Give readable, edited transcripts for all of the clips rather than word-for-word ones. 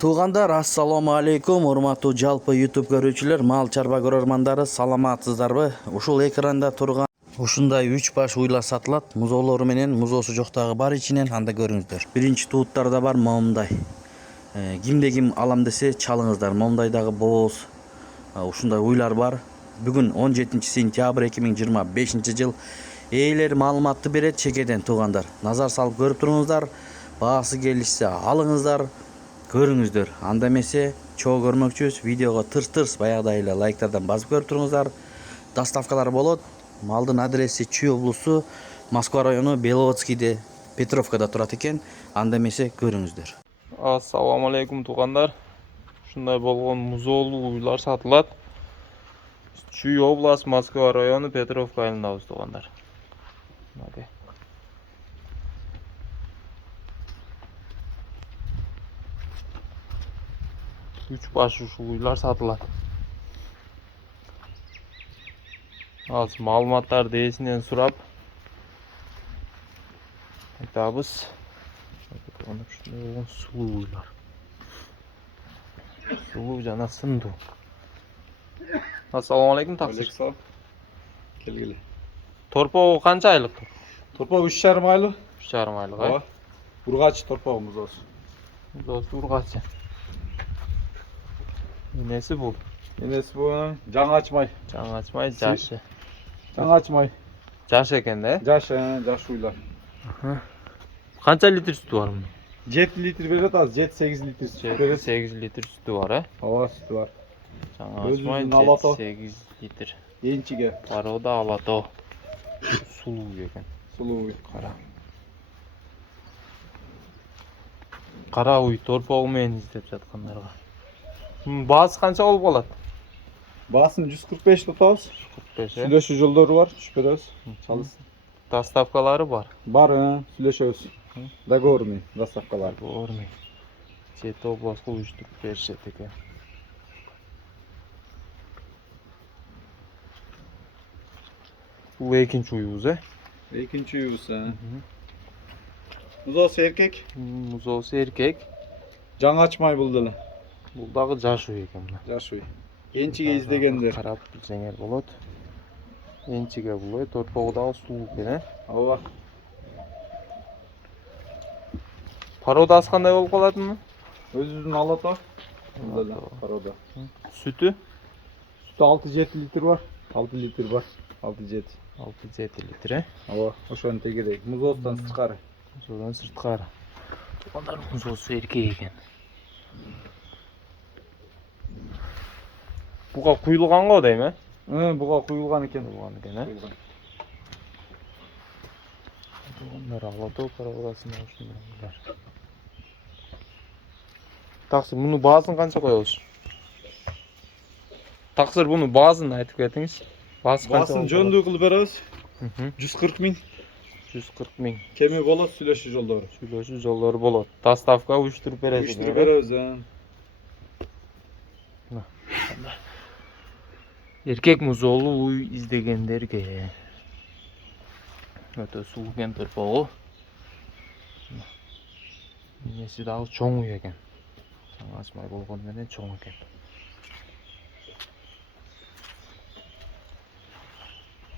Туугандар, ассаламу алейкум, урматтуу жалпы YouTube көрүүчүлөр, мал чарба көрөрмандары, саламатсыздарбы? Ушул экранда турган ушундай 3 баш уйлар сатылат. Музоолору менен, музоосу жоктогу бар ичинен, анда көрүңүздөр. Биринчи тууттарда бар момундай. Кимде ким алам десе чалыңыздар. Момундайдагы бооз ушундай уйлар бар. Бүгүн 17 сентябрь 2025 жыл. Ээлер маалыматты берет чекеден туугандар. Назар салып көрүп туруңуздар. Баасы келишсе алыңыздар. Көрүңүздөр. Анда эмесе чоо көрмөкчүбүз. Видеого тырс баягыдай эле лайктардан басып көрүп туруңуздар. Доставкалар болот. Малдын адреси Чүй облусу, Москва району, Беловодскийде, Петровкада турат экен. Анда эмесе көрүңүздөр. Ассаламу алейкум туугандар. Ушундай болгон музоолуу уйлар сатылат. Чүй область, Москва району, Петровка айылындабыз туугандар. Мынакей. Үч баш ушул уйлар сатылат. Азыр маалыматтарды ээсинен сурап айтабыз. Ушундай болгон сулуу уйлар. Сулуу жана сындуу. Ассаламу алейкум таксир. Алейкум. Келгиле. Торпогу канча айлык? Торпог 3,5 айлык. 3,5 айлык, Ооба. Ургач торпогумуз болсун. Музоосу ургачы. Энеси бул. Энеси бу жаңы ачмай. Жаңы ачмай жашы. Жаңы ачмай. Жаш экен да? Жаш уйлар. Канча литр сүтү бар мунун? 7 литр берет, азыр 7-8 литр сүт берет. 8 литр сүтү бар, э? Ооба, сүтү бар. Жаңы ачмай Өзүнүн алато. 8 литр. Энчиге Барода алато. Сулуу экен. сулуу уй. Кара уй торпогу менен издеп жаткандарга. Баасы канча болуп калат? Баасын 145 тутабыз. 45, э? Сүйлөшүү жолдору бар, түшүп беребиз. Чалысын. Доставкалары бар. Бар, сүйлөшөбүз. Договорный доставкалар. Договорный. Жети областка уюштуруп беришет экен. Бул экинчи уюбуз, э? Экинчи уйубуз. Музоосу эркек. Музоосу эркек. Жаңы ачмай бул деле. Бул дагы жаш уй экен. Жаш уй. Энчиге издегендер. Карап билсеңер болот. Энчиге бул торпогу дагы сулуу экен, э? Ооба. Пародасы кандай болуп калат мунун? Өзүбүздүн алато. Бул деле парода. Сүтү? Сүтү 6-7 литр бар. 6 литр бар. 6-7. 6-7 литр, э? Ооба, ошону тегерек. Музоостан сырткары. Музоодон сырткары. Туугандар музоосу эркек экен. Буга куюлган го дейм, э? Буга куюлган экен. Куюлган экен, э? Туугандар алато пародасында ушундай. Таксыр, муну баасын канча коебуз? Таксыр, буну баасын айтып кетиңиз. Баасын жөндүү кылып беребиз. 140 000. 140 000. Кеми болот, сүйлөшүү жолдору. Сүйлөшүү жолдору болот. Доставка уюштуруп бересиз. Уюштуруп беребиз. Эркек музоолуу уй издегендерге. Өтө сулуу экен торпогу. Энеси дагы чоң уй экен. Жаңы ачмай болгону менен чоң экен.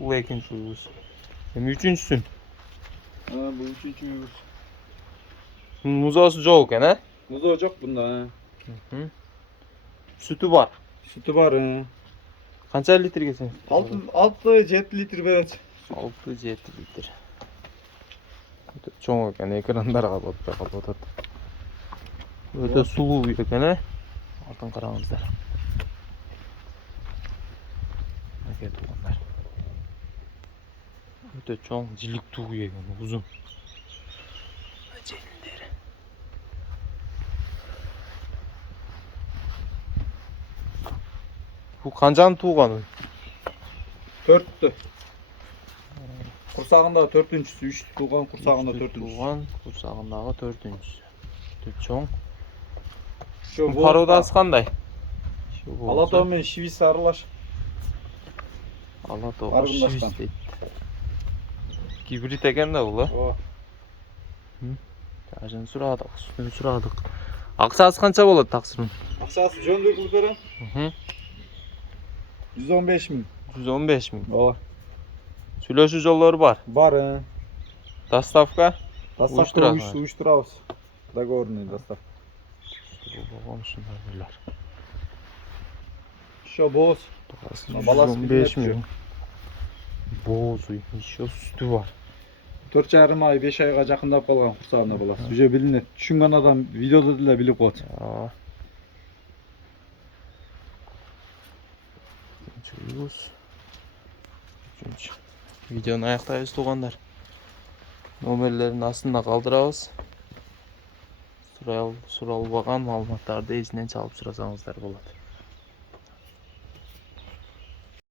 Бул экинчи уйубуз. Эми үчүнчүсүн. Бул үчүнчү уйубуз. Музоосу жок экен, э? Музоо жок бунда. Сүтү бар. Сүтү бар. Канча литр кесең? 6-7 литр берет. 6-7 литр. Өтө чоң экен, экрандарга болуп атат. Өтө сулуу экен, э? Артын караңыздар. Мынакей туугандар. Өтө чоң, жиликтүү экен, узун. Желиндери. Бул канчаны тууганы? 4-тө. Курсагында 4-үнчүсү, 3 тууган, курсагында 4-үнчүсү. Тууган, курсагындагы 4-үнчүсү. Өтө чоң. Пародасы кандай? Алато менен шивиси аралаш. Алато Аргындашкан. Гибрид экен да бул, э? Ооба. Кажын сурадык, сүтүн сурадык. Акчасы канча болот таксырдын? Акчасы жөндөө кылып берем. 115 000. 115 000. Ооба. Сүйлөшүү жолдору бар. Бар. Доставка? Доставка уюштурабыз. Договорный доставка. Ушундай булар. Еще боз. Баласы 115 000. Боз үй, еще сүтү бар. 4,5 ай 5 айга жакындап калган курсагында баласы. Уже билинет. Түшүнгөн адам видеодо деле билип коет. Видеону аяктайбыз туугандар. Номерлерин астында калтырабыз. Суралбаган маалыматтарды эсинен чалып сурасаңыздар болот.